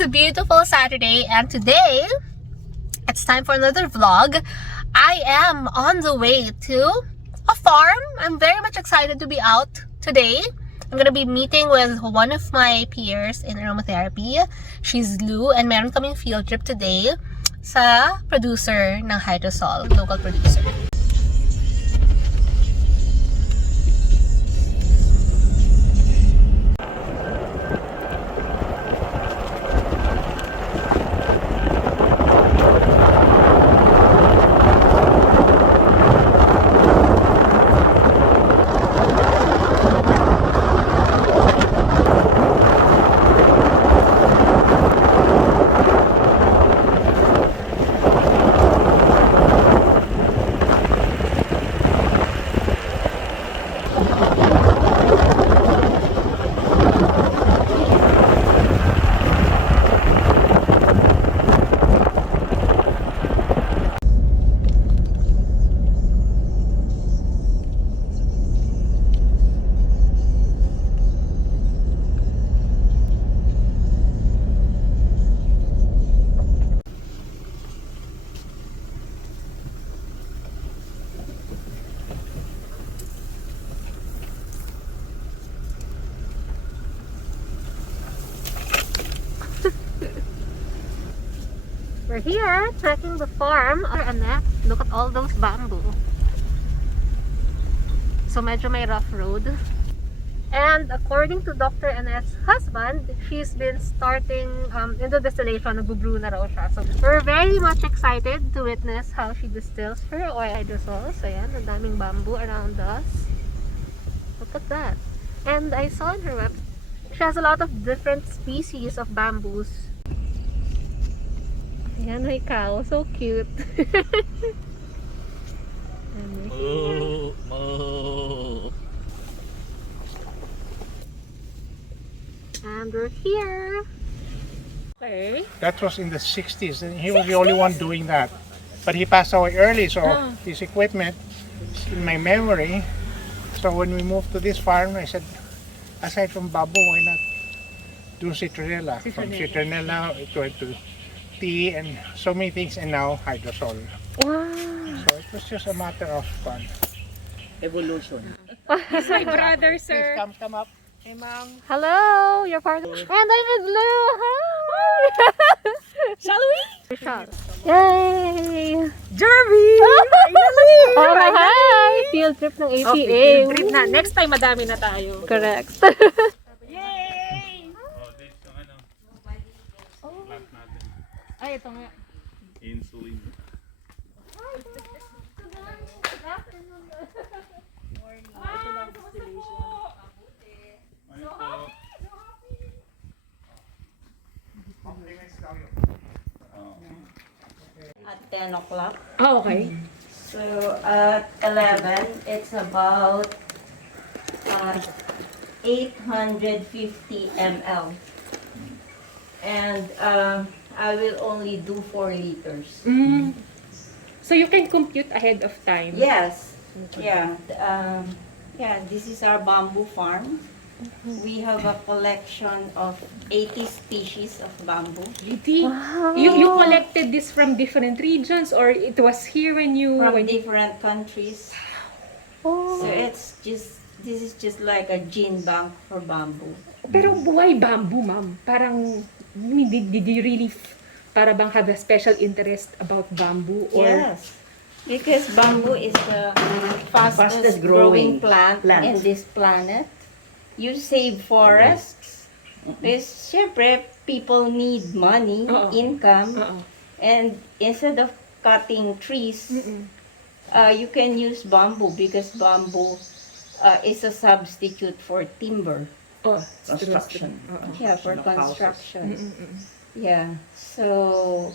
It's a beautiful Saturday, and today it's time for another vlog. I am on the way to a farm. I'm very much excited to be out today. I'm gonna be meeting with one of my peers in aromatherapy. She's Lou, and meron kaming field trip today sa producer ng Hydrosol, local producer. We're here checking the farm. And look at all those bamboo. So medyo may rough road. And according to Dr. Annette's husband, she's been starting into distillation. Nag-brew na raw siya. So we're very much excited to witness how she distills her oil hydrosol. So ayan, ang daming bamboo around us. Look at that. And I saw on her website, she has a lot of different species of bamboos. Ayan, may cow. So cute. Moo, moo. And we're here. Okay. That was in the 60s, and he was the only one doing that. But he passed away early, so his equipment is in my memory. So when we moved to this farm, I said, aside from bamboo, why not do citronella? From citronella, it went to tea and so many things, and now hydrosol. Wow. So it was just a matter of fun. Evolution. He's my brother, sir. Please come up. Hey, ma'am. Hello, you're part of... And I'm with Lou. Hi. Shall we? Yay! Derby! Finally! Oh, hi! Field trip ng APA. Okay, field trip na. Next time, madami na tayo. Correct. Yay! Ay, ito nga. Insulin. At 10 o'clock. Ah, okay. So at 11, it's about 850 ml. And I will only do 4 liters. So you can compute ahead of time? Yes. Yeah. This is our bamboo farm. We have a collection of 80 species of bamboo. Really? Wow. You collected this from different regions, or it was here when you... From different countries. Oh. So this is just like a gene bank for bamboo. Pero why bamboo, ma'am? Parang, did you really para bang have a special interest about bamboo? Or... Yes, because bamboo is the fastest growing plant in this planet. You save forests. Because syempre, people need money, income, and instead of cutting trees, you can use bamboo because bamboo is a substitute for timber. Construction. Yeah, for construction. Yeah, so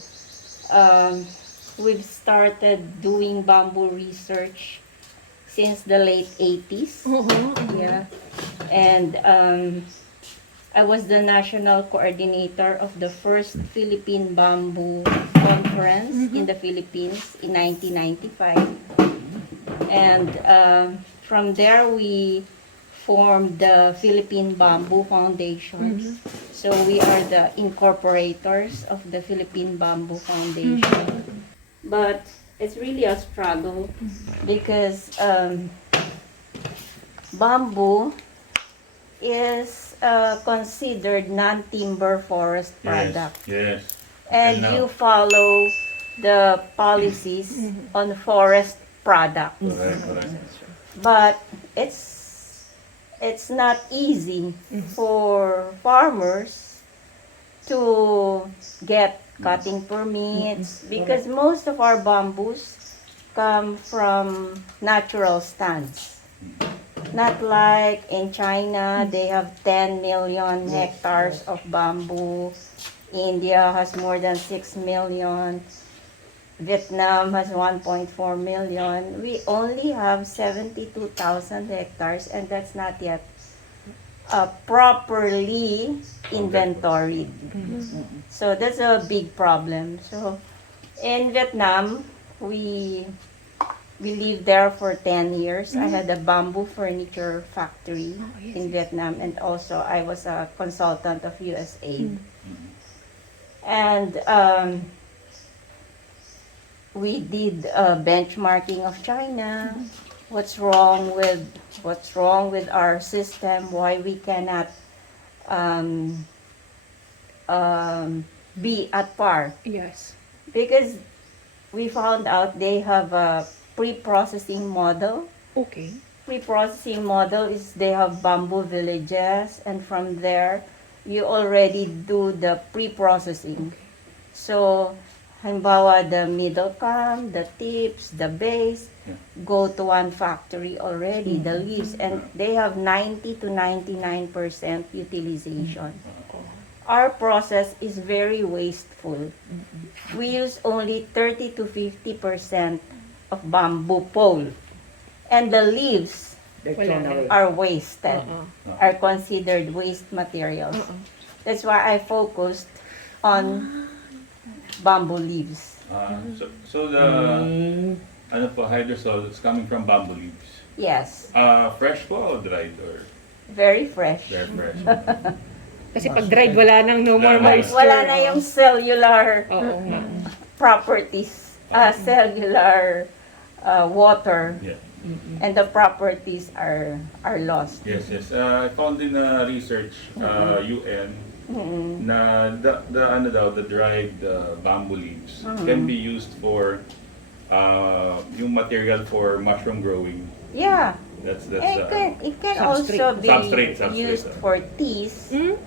we've started doing bamboo research since the late 80s. Yeah, and I was the national coordinator of the first Philippine Bamboo Conference in the Philippines in 1995. And from there we formed the Philippine Bamboo Foundation. So we are the incorporators of the Philippine Bamboo Foundation. But it's really a struggle because bamboo is considered non-timber forest product. Yes. And And now- you follow the policies on forest products. Correct. But it's not easy for farmers to get cutting permits because most of our bamboos come from natural stands. Not like in China, they have 10 million hectares of bamboo. India has more than 6 million. Vietnam has 1.4 million. We only have 72,000 hectares, and that's not yet properly inventoried. So that's a big problem. So in Vietnam, we lived there for 10 years. I had a bamboo furniture factory in Vietnam, and also I was a consultant of USAID. And we did benchmarking of China. What's wrong with our system? Why we cannot be at par? Yes. Because we found out they have a pre-processing model. Okay. Pre-processing model is they have bamboo villages, and from there you already do the pre-processing. So halimbawa, the middle cam, the tips, the base, go to one factory already, the leaves, and they have 90 to 99% utilization. Our process is very wasteful. We use only 30 to 50% of bamboo pole, and the leaves are wasted, are considered waste materials. That's why I focused on bamboo leaves. So the ano po, hydrosol is coming from bamboo leaves. Yes, Fresh po o dried or very fresh. very fresh? Kasi pag dried, wala nang no more Wala. moisture. Wala na yung cellular Oo nga. properties, cellular water, Yeah. and the properties are lost. Yes. I found in research UN na the dried bamboo leaves can be used for yung material for mushroom growing. Yeah. That's It can Substrate. also be Substrate, used for teas. Hmm?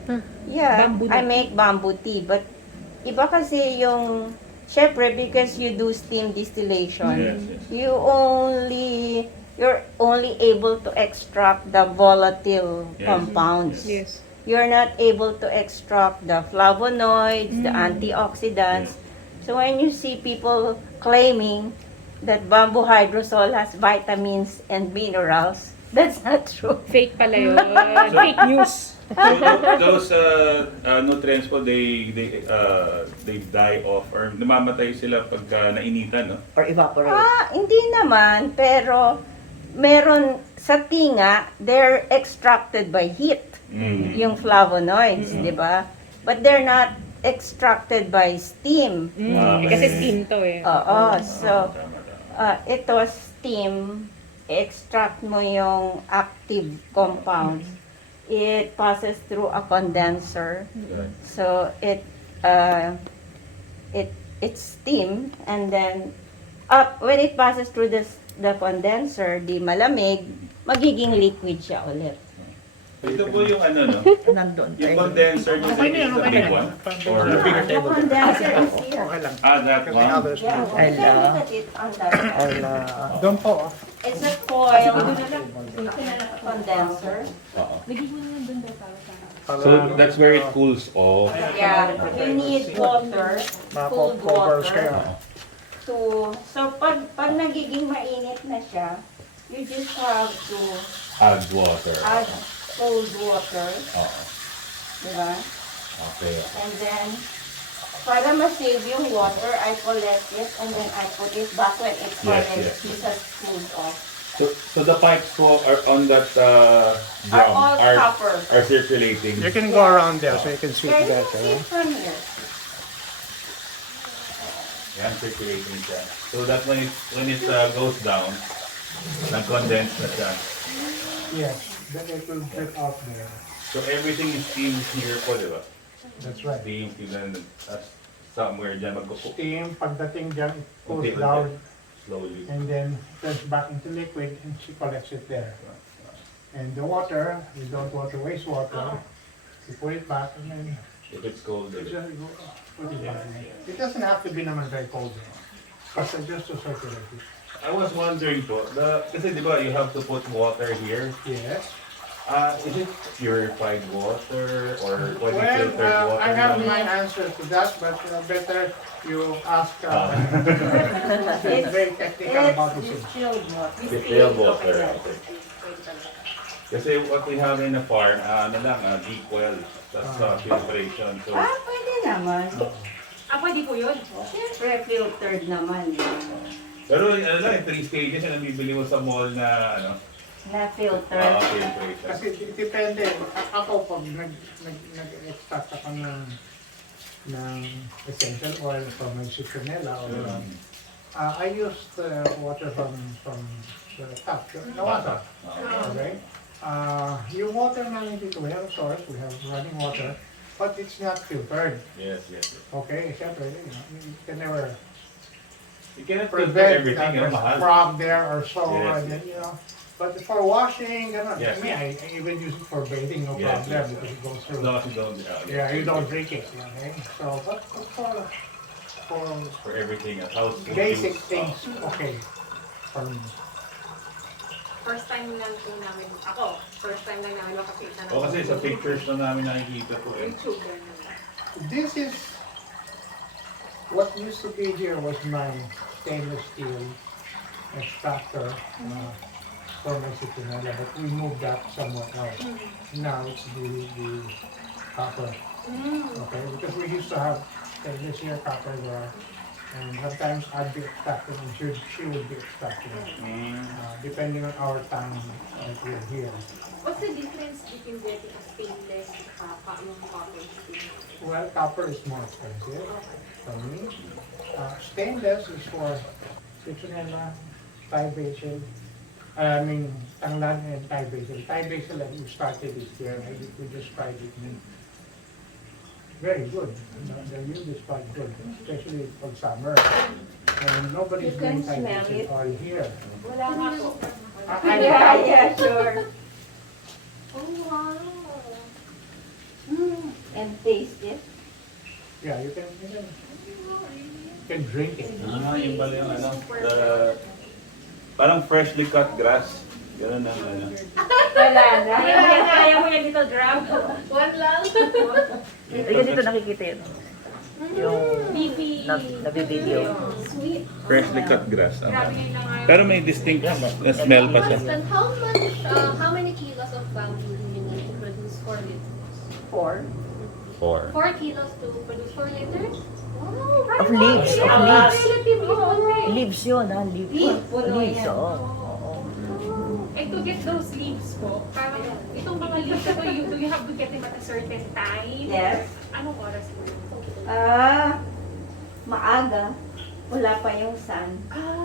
Yeah, Bamboo I na. make bamboo tea, but iba kasi yung, syempre, because you do steam distillation, Yes. you're only able to extract the volatile Yes. compounds. Yes. You're not able to extract the flavonoids, the antioxidants. So when you see people claiming that bamboo hydrosol has vitamins and minerals, that's not true. Fake pala yun. Fake news. So those nutrients po they die off or namamatay sila pagka nainitan, no? Or evaporate. Hindi naman, pero meron sa tinga, they're extracted by heat, yung flavonoids, di ba? But they're not extracted by steam. Kasi steam to eh. Oo, so Tama. ito steam, extract mo yung active compounds. It passes through a condenser. Right. So it's steam, and then when it passes through the condenser, di malamig, magiging liquid siya ulit. Ito po yung ano, no? Nandun. Yung condenser nyo Okay na yan, is the okay big na. one? The Or bigger The table. condenser is here. Okay lang. that Kasi one? others. Yeah, we can look at it on that. Ala. Doon po. It's a foil condenser. So that's where it cools off. Yeah, you need water, cold Covers kayo. water, so pag nagiging mainit na siya, you just have to Add water. add cold water, Oo. di ba? Okay. And then, para ma-save yung water, I collect it and then I put it back when it's Yes, already yes. has cooled off. So the pipes po are on that drum all copper. are circulating. You can go around there so you can see Yeah, it you can better. see it from here. Yan, circulating siya. So that when it goes down, nag-condense na siya. Yes, then it will drip out there. So everything is steamed here po, di ba? That's right. Steam, somewhere dyan magkukup. Steam, pagdating dyan, it cools Okay, down slowly. and then turns back into liquid and she collects it there. And the water, we don't want to waste water. You put it back and then If it's cold, you then just go, put it back. It doesn't have to be naman very cold. But just to circulate it. I was wondering po, kasi di ba you have to put water here. Yes. Is it purified water or what is Well, filtered water? I have lang? my answer to that, but better you ask. It's- Very technical about It's this. distilled water. Distilled water. Okay. Kasi what we have in the farm, ano lang, deep well. That's filtration. So, Pwede naman. Pwede po yun. Siyempre, filtered naman. pero ano lang, 3 stages na nabibili mo sa mall na ano, Na filtered. filtration. Kasi depende. Ako pag nag-extract ako ng essential oil from my citronella or I use the water from the tap, the water. Okay? Yung water namin dito, we have a source, we have running water, but it's not filtered. Yes, yes. Okay, siyempre, you can never You cannot filter prevent everything, that yung there's mahal. frog there or so, Yes, and then, but for washing, ganun. Yes. I mean, I even use it for bathing, no Yes, problem, yes. because it goes As through. long as you don't, Yeah, you don't drink it, okay? So, but for for everything, household basic use, things, okay, for me. First time lang po namin, first time lang namin makakita ng kasi sa pictures na namin nakikita po eh. YouTube. ganun. This is, what used to be here was my stainless steel extractor for my citronella, but we moved that somewhere else. Now it's the copper, okay? Because we used to have stainless steel copper there, and sometimes I'd be extracting and she would be extracting, depending on our time that we're here. What's the difference between getting a stainless yung copper steel? Well, copper is more expensive for me. Stainless is for citronella, Thai basil, Tanglan and Thai basil. Thai basil, we started it here, we just tried it. And very good. The yield is quite good, especially for summer. And nobody's You can doing Thai smell basil it. oil here. Wala nga po. Yeah, sure. Oh, wow. And taste it. Yeah, you can drink it. Yung pala yung ano, parang freshly cut grass. Ganun ang ano. Wala na. Kaya mo yan dito, grab. One lang. Ayun dito nakikita yun. Yung nabibideo. Sweet. Freshly cut grass. Grabe yun na nga. Pero may distinct na smell pa siya. Question, how many kilos of bamboo do you need to produce 4 liters? 4. 4. 4 kilos to produce 4 liters? Wow, right Of leaves, of on. leaves. Relatively konti. Leaves yun, ha? Leaves. Puno Leaves, yan. oo. And to get those leaves po, parang itong mga leaves na to, do you have to get them at a certain time? Yes. Anong oras po yun? Maaga. Wala pa yung sun.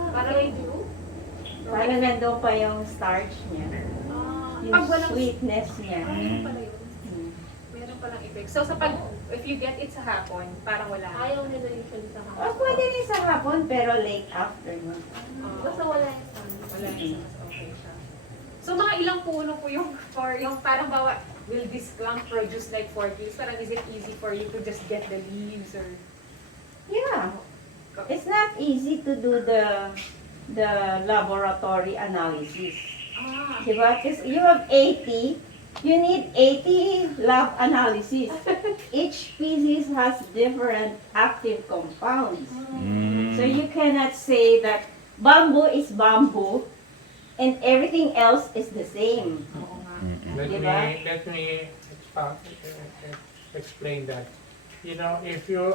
Para may dew? Para nandun pa yung starch niya. Yung Pag walang sweetness niya. Ano pala yun? Hmm. Meron palang effect. So sa pag, if you get it sa hapon, parang wala. Ayaw nila usually sa Oh, hapon. pwede rin sa hapon, pero late afternoon. Basta wala yung sun. Wala yung okay siya. So mga ilang puno po yung for yung parang bawa, will this plant produce like 4 kilos? Parang is it easy for you to just get the leaves or? Yeah. It's not easy to do the laboratory analysis. Diba? Because you have 80, you need 80 lab analysis. Each species has different active compounds. So you cannot say that bamboo is bamboo and everything else is the same. Let Diba? me explain that. You know, if you,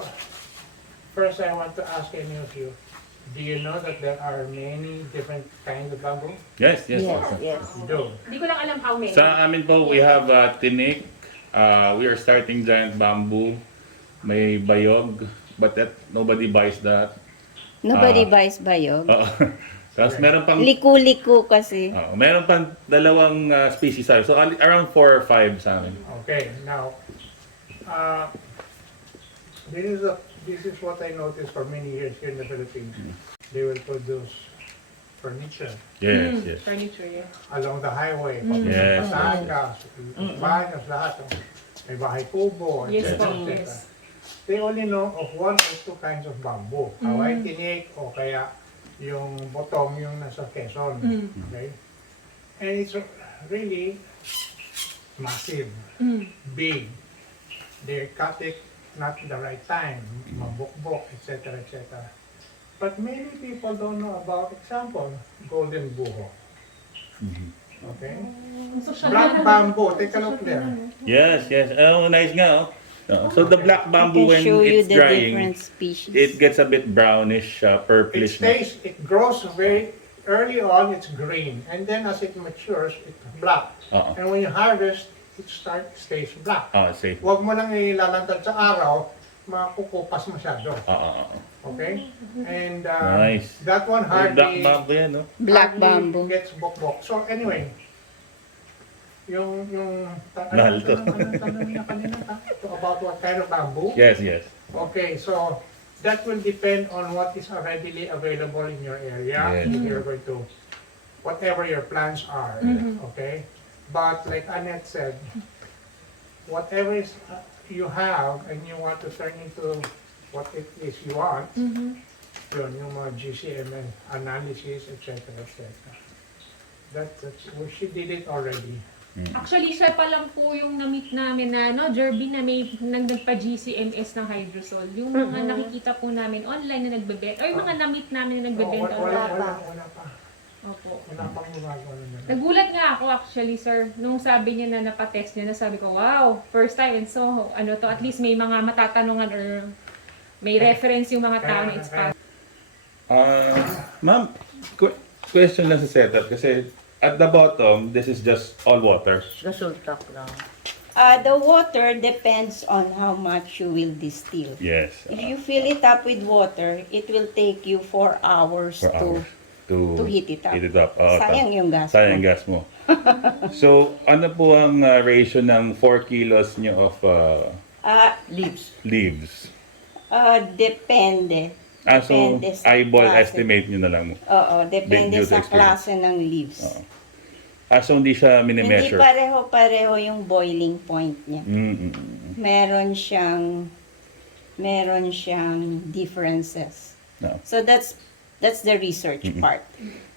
first I want to ask any of you, Do you know that there are many different kinds of bamboo? Yes, yes. Yes. You do. Hindi ko lang alam how many. Sa amin po, we have tinik. We are starting giant bamboo. May bayog. But that nobody buys that. Nobody Ah. buys bayog. Oo. Tapos meron pang Liku-liku kasi. meron pang dalawang species tayo. So around 4 or 5 sa amin. Okay, now, this is what I noticed for many years here in the Philippines. They will produce furniture Yes, yes. Furniture, yeah. along the highway. Yes, Pasagas, baños, lahat. May bahay kubo, Yes, etc. po, etc. yes. They only know of one or two kinds of bamboo. Hawaii tinik o kaya yung botong yung nasa Quezon. Okay? And it's really massive, big. They cut it not the right time, mabukbok, etc. etc. But many people don't know about, example, golden buho. Okay? Black bamboo, take a look there. Yes, yes. Oh, nice nga. So the black I bamboo, can when show you it's the drying, different species. it gets a bit brownish, It purplish. stays, it grows very early on, it's green, and then as it matures, it's black. Oo. And when you harvest, it stays black. See. Huwag mo lang ilalantad sa araw, makukupas masyado. Okay? And Nice. that one Black hardly, bamboo yan, no? Black hardly bamboo. gets bokbok. So anyway, yung Mahal to. tanong niya kanina about what kind of bamboo? Yes, yes. Okay, so that will depend on what is readily available in your area. Yes. If you're going to, whatever your plans are, okay? But like Annette said, whatever is you have and you want to turn into what it is you want, yun, yung mga GCMN analysis, etc., etc. She did it already. Actually, siya pa lang po yung na-meet namin na, no, Jerby, na may nagpa-GCMS ng hydrosol. Yung mga nakikita po namin online na nagbebenta, or yung mga na-meet namin na nagbebenta. Wala pa. Opo. Wala pang gumagawa na. Nagulat nga ako actually, sir, nung sabi niya na napatest niya, na sabi ko, wow, first time. And so, ano to, at least may mga matatanungan or may reference yung mga tao na it's possible. Ma'am, question lang sa setup kasi at the bottom, this is just all water. Resultak lang. The water depends on how much you will distill. Yes. If you fill it up with water, it will take you 4 hours, For hours to heat it up. Heat it up. Oo, Sayang yung gas sayang mo. gas mo. So, ano po ang ratio ng 4 kilos nyo of Leaves. leaves? Depende. So, Depende sa eyeball klase. estimate nyo na lang. Oo, depende Big sa deal to klase ng leaves. Oo. So hindi siya Hindi mini-measure? pareho-pareho yung boiling point niya. Mm-mm. Meron siyang differences. No. So that's the research part.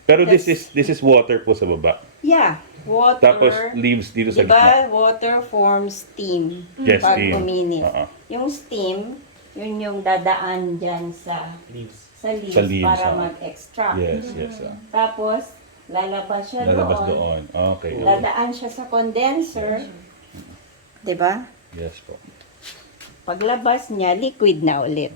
Pero this is water po sa baba. Yeah, water. Tapos leaves dito sa Diba, gitna. water forms steam Yes, pag steam. uminit. Oo. Yung steam, yun yung dadaan dyan sa leaves, Sa leaves, para oo. mag-extract. Yes, yes. Tapos, lalabas siya Lalabas doon. doon. Okay. Dadaan siya sa condenser. Diba? Yes po. Paglabas niya, liquid na ulit.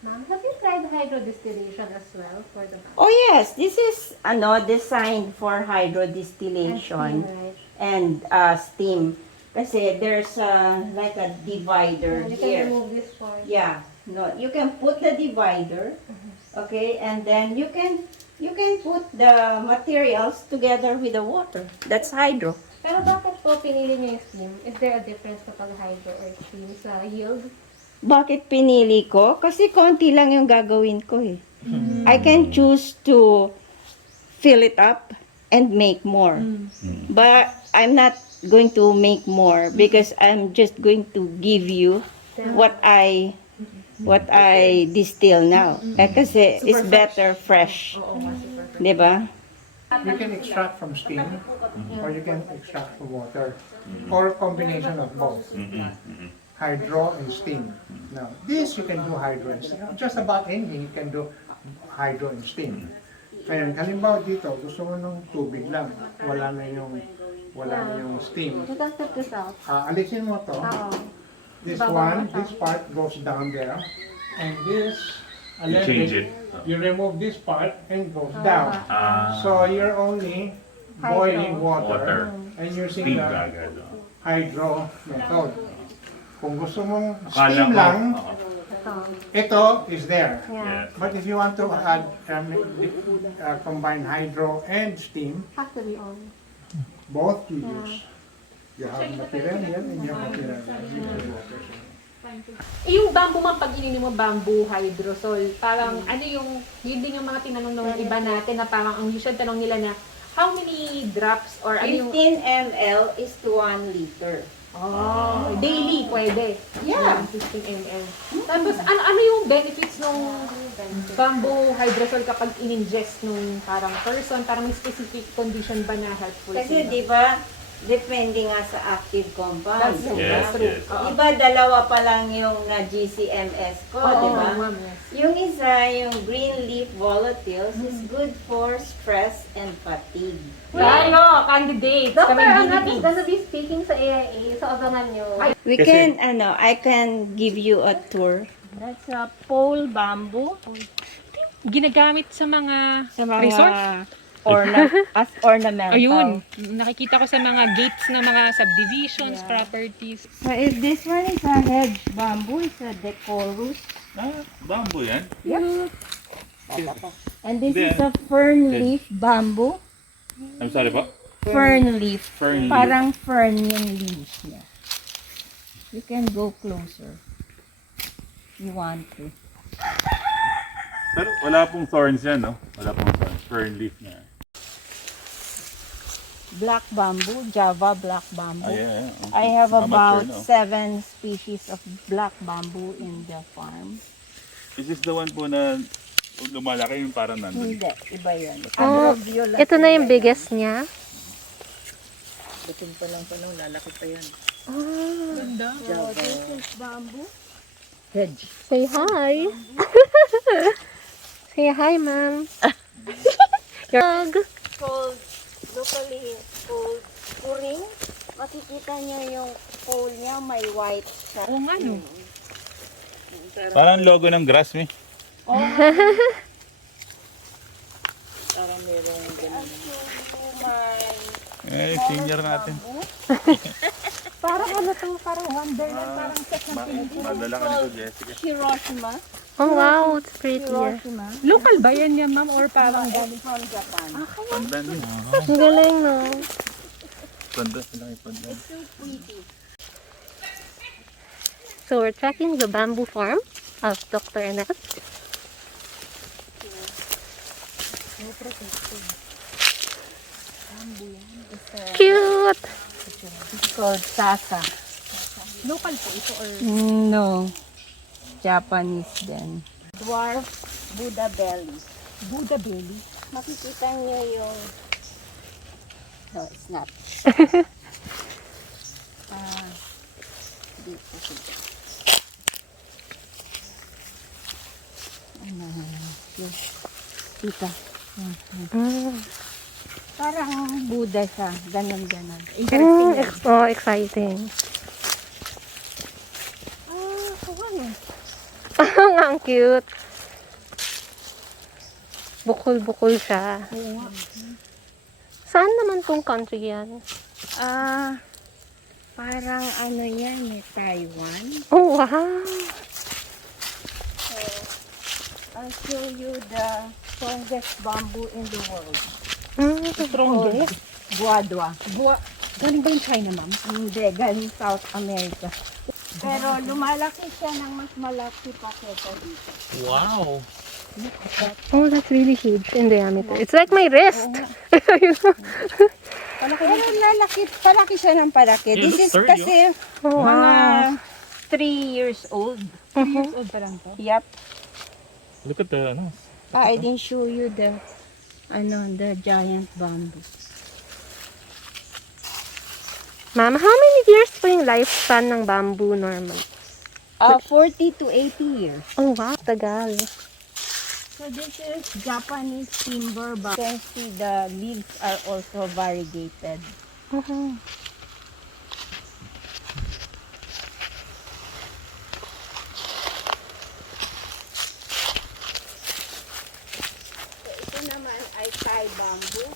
Ma'am, have you tried hydrodistillation as well for the Oh yes, this is designed for hydrodistillation right? and steam. Kasi there's like a divider You can here. remove this part. Yeah, no, you can put the divider, okay, and then you can put the materials together with the water. That's hydro. Pero bakit po pinili niyo yung steam? Is there a difference kapag hydro or steam sa yield? Bakit pinili ko? Kasi konti lang yung gagawin ko eh. I can choose to fill it up and make more. But I'm not going to make more because I'm just going to give you what I distill now. Kasi it's better fresh. Oo, kasi perfect. 'Di ba? You can extract from steam, or you can extract from water, or a combination of both. Hydro and steam. Now, this you can do hydro and steam. Just about anything you can do hydro and steam. Ngayon, halimbawa dito, gusto mo ng tubig lang. Wala na yung steam. You can take this out. Alisin mo to. Oo. This one, this part goes down there. And this change it. you remove this part and it goes down. Ah, So you're only boiling water. water and using Steam the agad. hydro method. Kung gusto mong Akala steam ko, lang, oo. ito is there. Yeah. But if you want to add combine hydro and steam, Has to be on. both you use. You have material here and you have material here. Yung bamboo man, pag ininom mo bamboo hydrosol, parang ano yung, yun din yung mga tinanong ng iba natin na parang ang usual tanong nila na, how many drops or ano yung, 15 ml is to 1 liter. oh, daily pwede. Yeah. 15 ml. Tapos, ano yung benefits ng bamboo hydrosol kapag in-ingest nung parang person? Parang may specific condition ba na helpful? Kasi sila? di ba, depende nga sa active compound. That's true. Yes, That's true. yes. Oo. Iba, dalawa pa lang yung na GCMS ko, Oo, di ba? ma'am, yes. Yung isa, yung green leaf volatiles, is good for stress and fatigue. Ano, candidates, Dr. kami Annette is guinea gonna be speaking sa AIA, so abangan nyo. We Kasi- can, I can give you a tour. That's a pole bamboo Ginagamit sa mga sa mga resort. as ornamental. Ayun, nakikita ko sa mga gates ng mga subdivisions, properties. So if this one is a hedge bamboo, it's a decorus. Ah, bamboo yan? And this Then- is a fern leaf bamboo. I'm sorry po? Fern leaf. Fern leaf. Parang fern yung leaves niya. You can go closer. You want to. Pero wala pong thorns yan, no? Wala pong thorns. Fern leaf na. Black bamboo, Java black bamboo. Ah, yeah, yeah. I have about Amateur, 7 no? species of black bamboo in the farm. Is this the one po na lumalaki yung parang nandun? Hindi, iba yun. Oh, Agrobiola ito na yung biggest niya. Bitin pa lang pa nung lalaki pa yan. Ganda. So this is bamboo. Hedge. Say hi. Say hi, ma'am. Your dog. Called, locally called puring. Makikita niyo yung pole niya, may white siya. Oo nga, no? Parang logo ng grass, me. Parang merong ganun. Eh, senior natin. Parang ano to, parang wonderland, parang set ng Madala ka nito, Jessica. Hiroshima. Oh, wow. It's pretty. Hiroshima. Local ba yan niya, ma'am? Or parang Galing from Japan. Pandan yun. Ang galing, no? Pandan, malaki pandan. So pretty. So, we're checking the bamboo farm of Dr. Annette. Cute! It's called Sasa. local po ito or No. Japanese din. Dwarf Buddha belly. Buddha belly? Makikita niyo yung... No, it's not. Dito siya. Ano, yung tita. Mm. Parang Buddha siya. Ganon-ganon. Interesting. Oh, exciting. Ang cute. Bukol-bukol siya. Saan naman tong country yan? Parang ano yan, Taiwan. Oh, wow. So, I'll show you the strongest bamboo in the world. Strongest? Guadua. Galing ba yung China, ma'am? Hindi, galing South America. Pero lumalaki siya ng mas malaki pa kesa dito. Wow. Oh, that's really huge in diameter. It's like my wrist. Pero palaki siya ng palaki. This is kasi Oh, wow. mga 3 years old. 3 years old pa lang to. Yep. Look at the, ano, I didn't show you the giant bamboo. Ma'am, how many years po yung lifespan ng bamboo normal? 40 to 80 years. Oh, wow. Tagal. So this is Japanese timber bamboo. You can see the leaves are also variegated. Mhm. dry bamboo.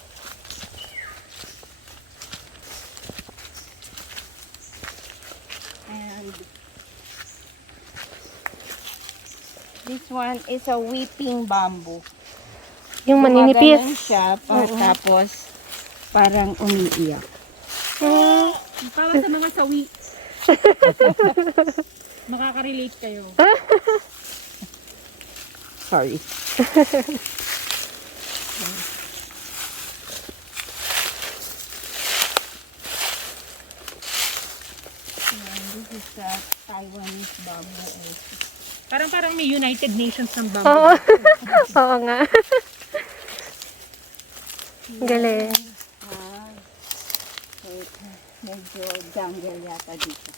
And this one is a weeping bamboo. Yung Gumaganon maninipis. siya, tapos parang umiiyak. Para sa mga sawi. Makaka-relate kayo. Sorry. This is the Taiwanese bamboo also. Parang may United Nations ng Oo. bamboo. Oo nga. Galing. Wait, medyo jungle yata dito.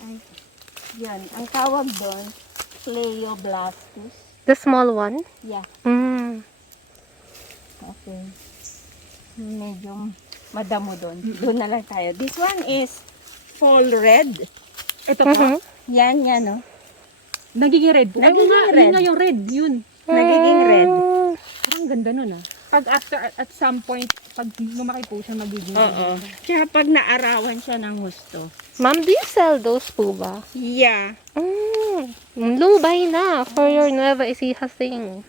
Ay, yan. Ang tawag doon, Cleoblastus. The small one? Yeah, Mm. okay. Medyo madamo doon. Doon na lang tayo. This one is fall red. Ito po. Mhm. Yan, oh. Nagiging red po. Ay, Nagiging nga, red. Yun nga yung red. Yun. Nagiging red. Parang ganda nun ah. Pag at some point, pag lumaki po siya, magiging Oo. Kaya pag naarawan siya ng gusto. Ma'am, do you sell those po ba? Yeah. Mm. Lubay na for your Nueva Ecija thing.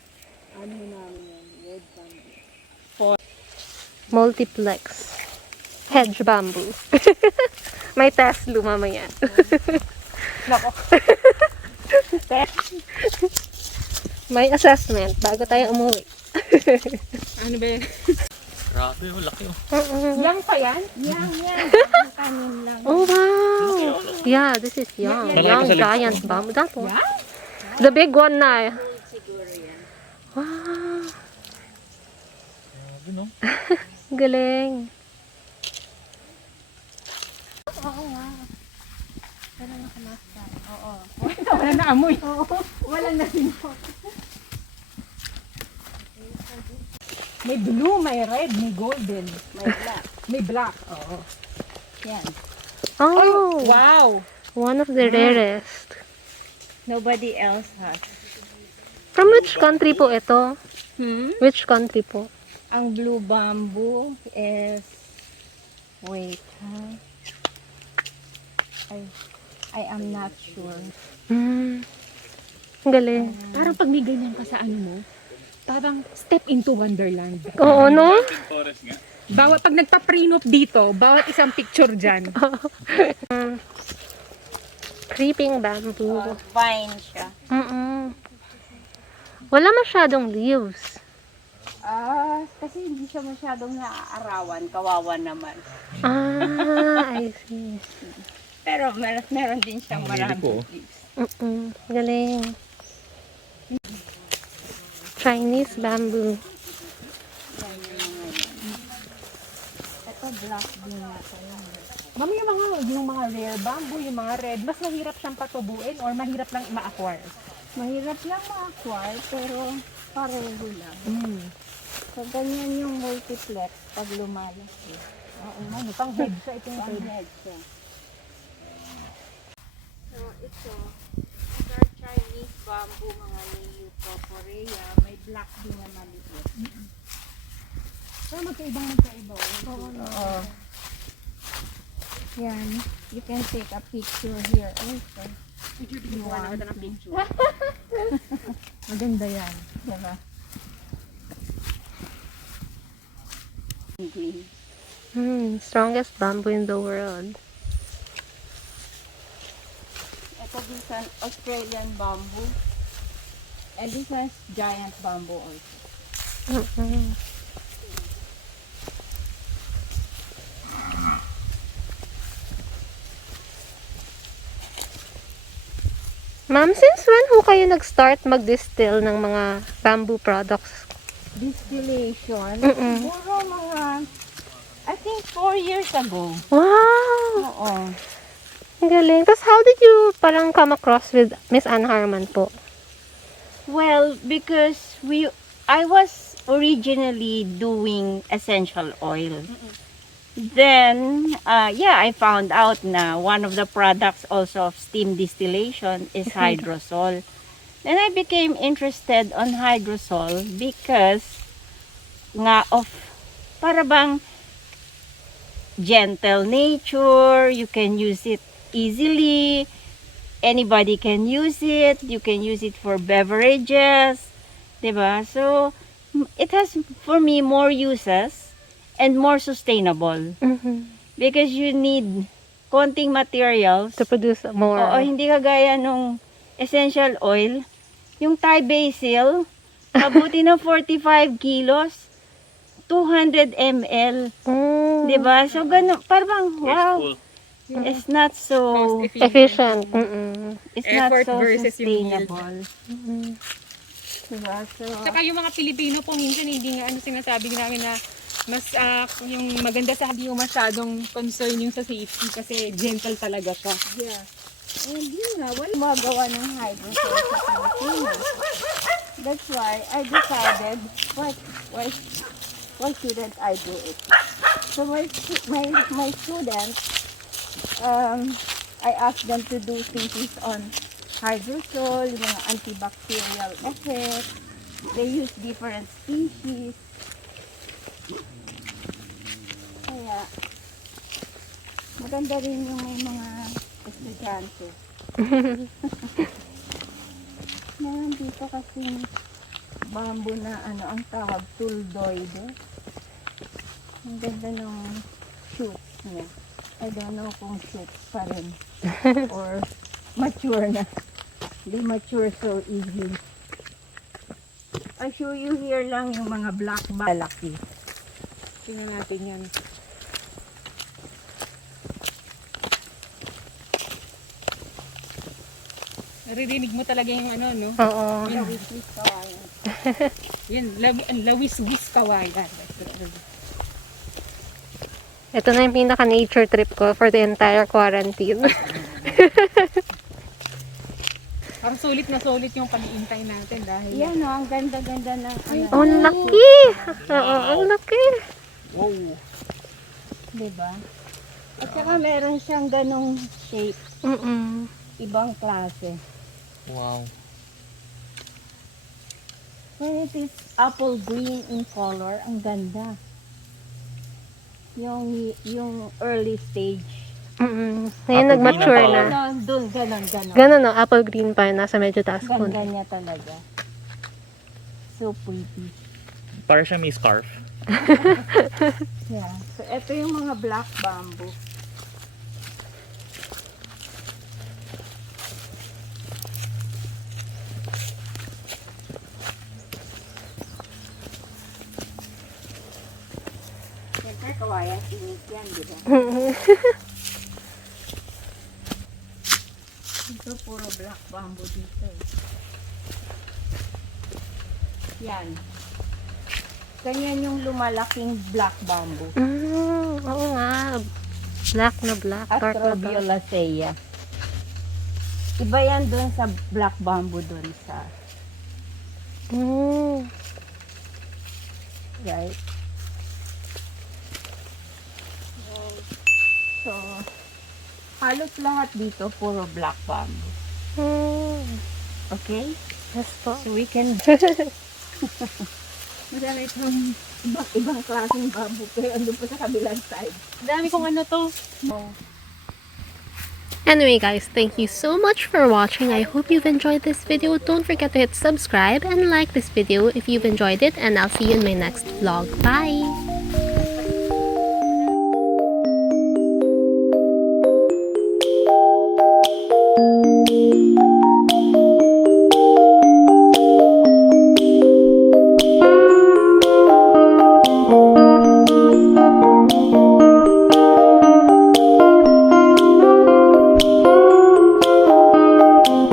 Multiplex. Hedge bamboo. May test mamaya. May assessment bago tayo umuwi. Ano ba yun? Grabe, oh, laki oh. Yang pa yan? Yan. Ang kanin lang. Oh wow! Yeah, this is young. Malaki Young pa sa legs. giant bamboo. That one. The big one na. Wow! Grabe, no? Galing. Wala na amoy. May blue, may red, may golden. May black. May black. Oo. Yan. Oh! Wow! One of the rarest. Nobody else has. From which country po ito? Which country po? Ang blue bamboo is... Wait, huh? I am not sure. Mm. Galing. Parang pag may ganyan ka sa ano mo, parang step into Wonderland. Oo, no? Forest nga. Bawat pag nagpa-prenup dito, bawat isang picture dyan. Creeping bamboo. Vine siya. Mm-mm. Wala masyadong leaves. Kasi hindi siya masyadong naaarawan. Kawawa naman. Ah, I see. Pero meron din siyang maraming po. leaves. Mm-mm. Galing. Chinese bamboo. Ito black din na tayo. Mami, yung mga rare bamboo, yung mga red, mas mahirap siyang patubuin or mahirap lang ma-acquire? Mahirap lang ma-acquire, pero pareho lang. So, ganyan yung multiplex pag lumalaki. Oo, ano, pang head siya ito yung head. Pang-head siya. So, ito, these are Chinese bamboo, mga Neocoporea. May black din na maliit. Pero magkaiba. Oo. Yan. You can take a picture here also. You want ng picture. Maganda yan. Diba? Green. Strongest bamboo in the world. Ito this is Australian bamboo. And this is giant bamboo also. Mm-mm. Ma'am, since when ho kayo nag-start mag-distill ng mga bamboo products? Distillation. Mm-mm. Siguro mga, I think 4 years ago. Wow! Oo. Ang galing. Tapos how did you parang come across with Miss Anne Harman po? Well, because I was originally doing essential oil. Then, I found out na one of the products also of steam distillation is hydrosol. Then I became interested on hydrosol because nga of para bang gentle nature, you can use it easily, anybody can use it, you can use it for beverages, diba? So, it has for me more uses and more sustainable because you need konting materials. To produce more. Oo, hindi kagaya nung essential oil. Yung Thai basil, mabuti ng 45 kilos, 200 ml. Mm. Diba? So, ganun, parang, wow, Wasteful. it's not so, Cost Efficient. Mm-mm. it's not Effort so versus yung yield. sustainable. Diba? So, Tsaka yung mga Pilipino po minsan hindi nga sinasabi namin na mas yung maganda sa hindi yung masyadong concern yung sa safety kasi gentle talaga siya. yeah. And yun nga, wala magawa ng hydrosol sa Pilipinas. That's why I decided, why shouldn't I do it? So my students, I asked them to do thesis on hydrosol, yung mga antibacterial effects. They use different species. Kaya, maganda rin yung may mga estudyante. Meron dito kasing bamboo na ang tawag, tuldoide. Ang ganda ng shoots niya. I don't know kung shoots pa rin. Or mature na. They mature so easily. I show you here lang yung mga black balaki. Tingnan natin yan. Naririnig mo talaga yung no? Oo. Lawis-wis kawayan. Yan, lawis-wis kawayan. Ito na yung pinaka-nature trip ko for the entire quarantine. Parang sulit na sulit yung pag-iintay natin dahil Yan o, ang ganda-ganda ng Oh, ang laki! Oo, ang laki! Wow. Diba? At saka meron siyang ganong shape, Mm-mm. ibang klase. Wow. When it is apple green in color, ang ganda. Yung early stage. Mm-mm. Ngayon Apple nag-mature green na. ang Ganon, dun, ganon. Ganun no, apple green pa, nasa medyo taas ko. Ganda niya talaga. So pretty. Para siya may scarf. Yeah. So, ito yung mga black bamboo. Siyempre, kawayan, tinik yan, di ba? Ito, puro black bamboo dito. Yan. Ganyan yung lumalaking black bamboo. Oo nga. Black na black. Dark na dark. Atrobiolacea. Iba yan dun sa black bamboo dun sa, Mm. right? So, halos lahat dito puro black bamboo. Mm. Okay? Yes po. So we can... Marami itong ibang klaseng bamboo pero andun po sa kabilang side. dami kong to. Anyway guys, thank you so much for watching. I hope you've enjoyed this video. Don't forget to hit subscribe and like this video if you've enjoyed it, and I'll see you in my next vlog. Bye!